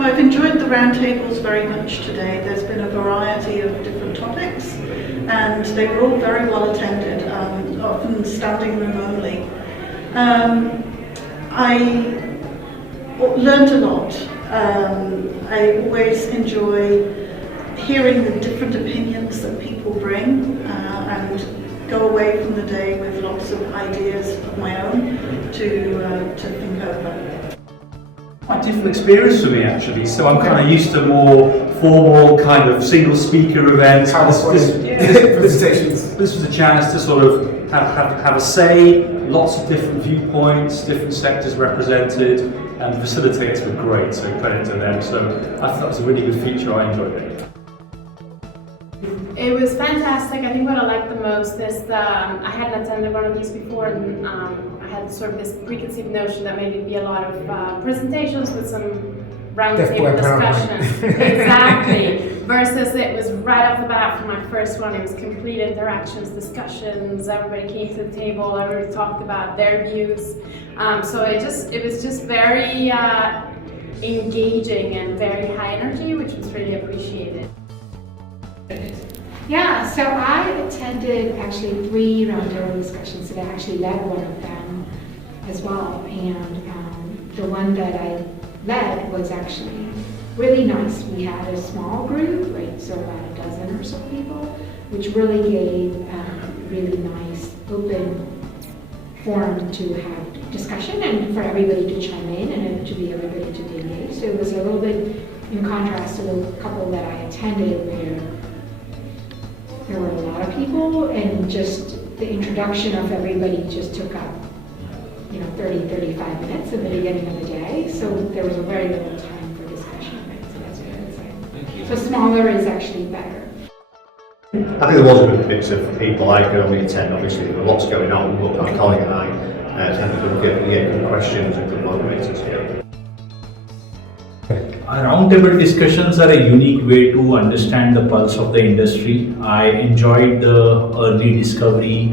Well, I've enjoyed the roundtables very much today. There's been a variety of different topics, and they were all very well attended, often standing room only. I learned a lot. I always enjoy hearing the different opinions that people bring, and go away from the day with lots of ideas of my own to think over. Quite different experience for me actually, so I'm kind of used to more formal kind of single speaker events. This was a chance to sort of have a say, lots of different viewpoints, different sectors represented, and the facilitators were great, so credit to them. So I thought it was a really good feature, I enjoyed it. It was fantastic. I think what I liked the most is I hadn't attended one of these before, and I had sort of this preconceived notion that maybe it'd be a lot of presentations with some roundtable discussion. Exactly. Versus it was right off the bat from my first one, it was complete interactions, discussions, everybody came to the table, everybody talked about their views. So it was just very engaging and very high energy, which was really appreciated. Yeah, so I attended actually 3 roundtable discussions today. I actually led one of them as well, and the one that I led was actually really nice. We had a small group, right, so about a dozen or so people, which really gave really nice open forum to have discussion and for everybody to chime in and to be everybody to be engaged. So it was a little bit in contrast to the couple that I attended where there were a lot of people and just the introduction of everybody just took up 30, 35 minutes at the beginning of the day. So there was a very little time for discussion. Right? So that's what I would say. So smaller is actually better. I think there was a good mix of people. I could only attend, obviously, there were lots going on, but my colleague and I attended to get good questions and good moderators here. Roundtable discussions are a unique way to understand the pulse of the industry. I enjoyed the early discovery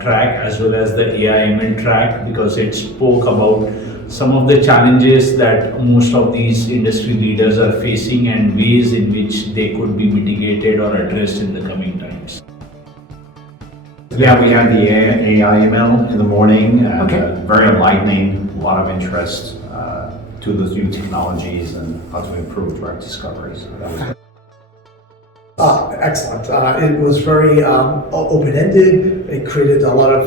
track as well as the AI/ML track because it spoke about some of the challenges that most of these industry leaders are facing and ways in which they could be mitigated or addressed in the coming times. Yeah, we had the AI/ML in the morning, very enlightening, a lot of interest to those new technologies and how to improve drug discoveries. Excellent. It was very open-ended. It created a lot of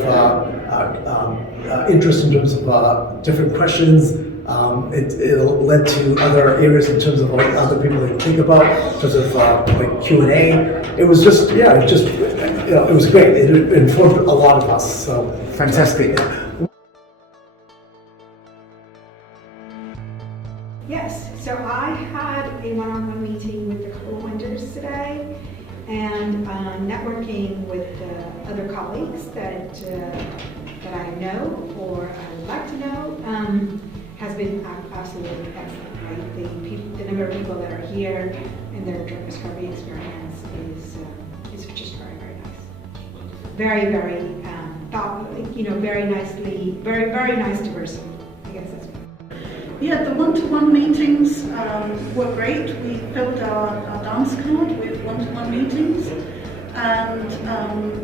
interest in terms of different questions. It led to other areas in terms of other people to think about, in terms of like Q&A. It was just, it was great. It informed a lot of us. So fantastic. Yes, so I had a one-on-one meeting with the co-winners today and networking with other colleagues that I know or I would like to know has been absolutely excellent, right? The number of people that are here and their drug discovery experience is just very, very nice. Very, very very nice diversity. I guess that's what. Yeah, the one-to-one meetings were great. We filled our dance card with one-to-one meetings and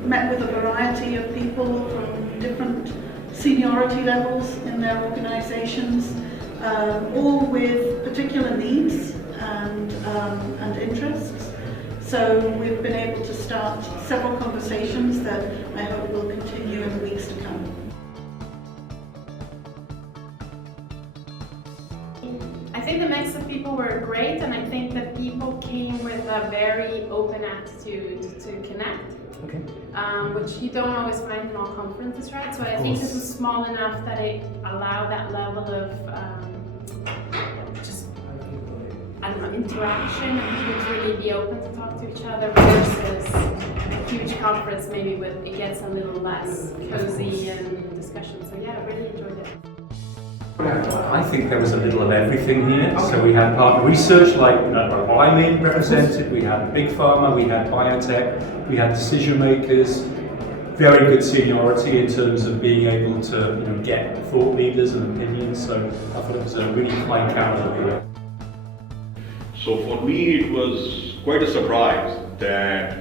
met with a variety of people from different seniority levels in their organizations, all with particular needs and interests. So we've been able to start several conversations that I hope will continue in the weeks to come. I think the mix of people were great, and I think that people came with a very open attitude to connect, which you don't always find in all conferences, right? So I think this was small enough that it allowed that level of interaction, and people to really be open to talk to each other versus a huge conference maybe it gets a little less cozy and discussion. So yeah, I really enjoyed it. I think there was a little of everything here. So we had partner research, like Biotech represented, we had Big Pharma, we had Biotech, we had decision makers, very good seniority in terms of being able to get thought leaders and opinions. So I thought it was a really high caliber here. So for me, it was quite a surprise that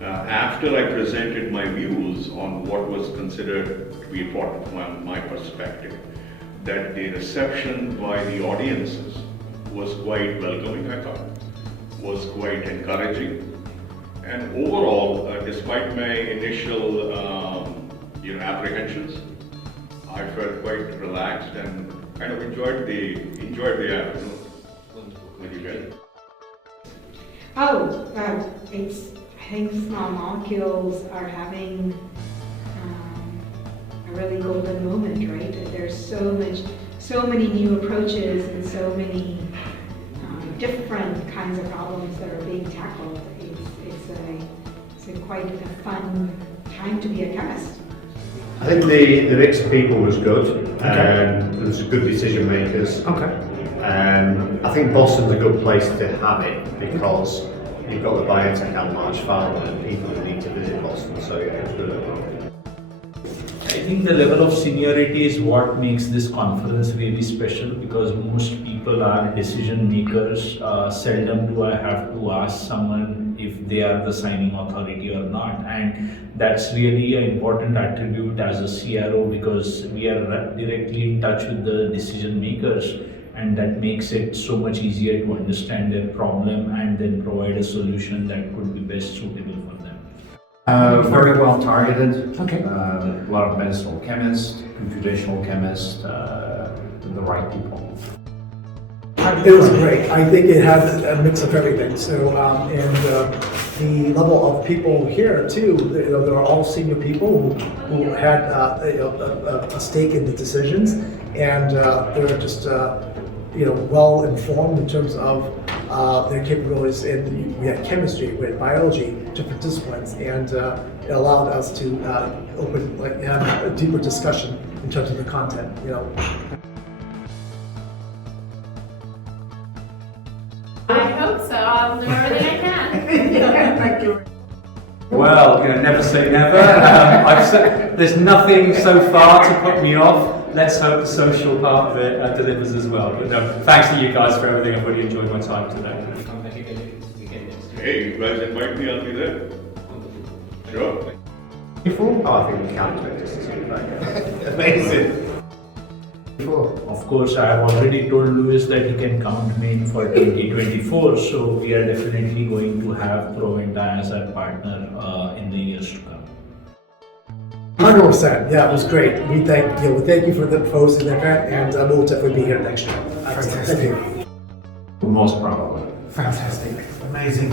after I presented my views on what was considered to be important from my perspective, that the reception by the audiences was quite welcoming, I thought, was quite encouraging. And overall, despite my initial apprehensions, I felt quite relaxed and kind of enjoyed the afternoon with you guys. I think small molecules are having a really golden moment, right? That there's so many new approaches and so many different kinds of problems that are being tackled. It's quite a fun time to be a chemist. I think the mix of people was good, and there was good decision makers. I think Boston's a good place to have it because you've got the biotech and large pharma and people who need to visit Boston, so yeah, it's good overall. I think the level of seniority is what makes this conference really special because most people are decision makers. Seldom do I have to ask someone if they are the signing authority or not, and that's really an important attribute as a CRO because we are directly in touch with the decision makers, and that makes it so much easier to understand their problem and then provide a solution that could be best suitable for them. Very well targeted. A lot of medicinal chemists, computational chemists, the right people. It was great. I think it had a mix of everything. So, and the level of people here too, they were all senior people who had a stake in the decisions, and they were just well informed in terms of their capabilities. And we had chemistry, we had biology, different disciplines, and it allowed us to open have a deeper discussion in terms of the content. I hope so. I'll do everything I can. Thank you. Well, never say never. I've said there's nothing so far to put me off. Let's hope the social part of it delivers as well. But no, thanks to you guys for everything. I've really enjoyed my time today. Hey, you guys invite me, I'll be there. Sure. I think we can expect us to see that. Amazing. Of course, I have already told Louis that he can count me in for 2024, so we are definitely going to have Proventa as our partner in the years to come. 100%. Yeah, it was great. We thank you for the hosting the event, and we'll definitely be here next year. Thank you. Most probably. Fantastic. Amazing.